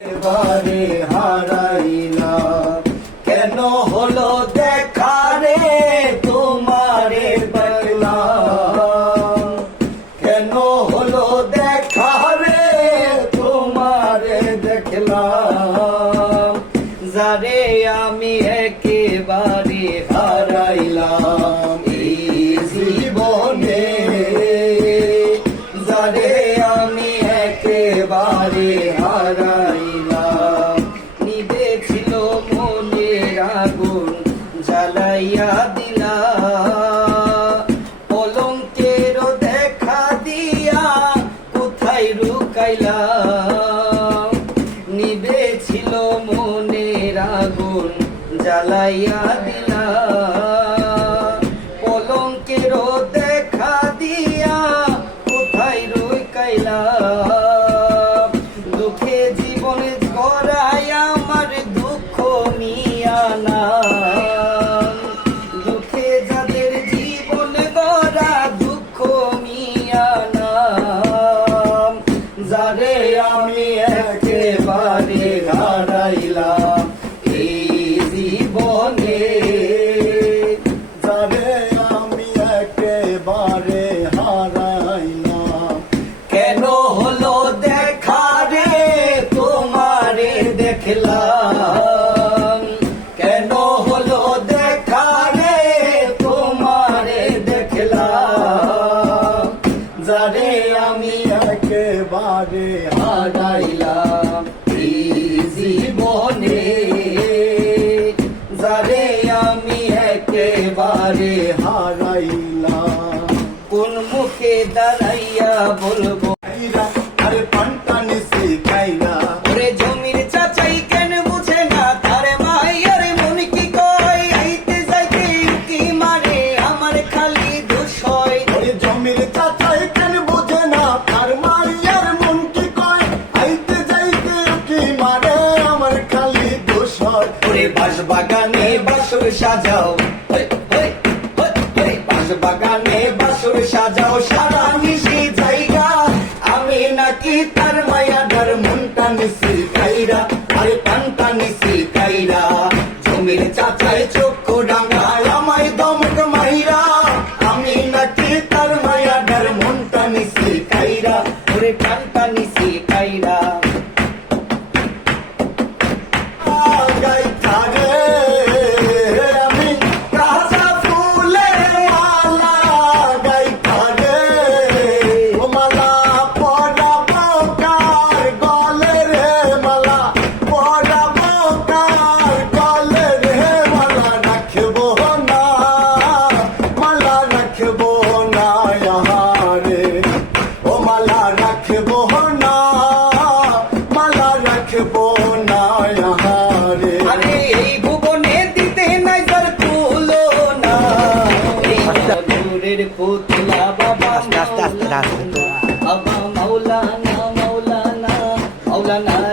এবারে হারাইলাম কেন হলো দেখা রে তোমারে দেখলাম কেন হলো দেখা রে তোমারে দেখলাম যারে আমি একেবারে হারাইলাম আগুন জ্বালাইয়া দিলা। পলঙ্কের দেখা দিয়া কোথায় রুকাইলা নিবে ছিল মনের আগুন জ্বালাইয়া দিলা। আমি যারে আমি একেবারে হারাইলাম। জীবনে যারে আমি একেবারে হারাইলাম। কোন মুখে দাঁড়াইয়া বলব ওরে বাস বাগানে বাসর সাজাও। বাস বাগানে বাসর সাজাও। সারা নিশি জায়গা, আমি নাকি তার মায়া ডার মনটা নিছি কাইরা আরে পান্তা নিছি কাইরা জমির চাচাই চক্ষু ডাঙ্গায় আমায় দমক মাইরা, আমি নাকি তার মায়া ডার মনটা নিছি কাইরা ওরে 好难难。